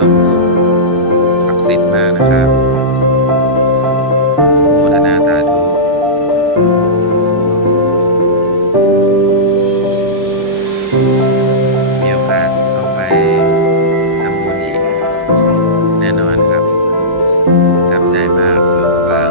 ศับดิ์ศักดิ์สิทธิ์มากนะครับโมทนาตาธุมีโอกาสเอาไปทำบุญอีกแน่นอนครับทับใจมากหลงบาง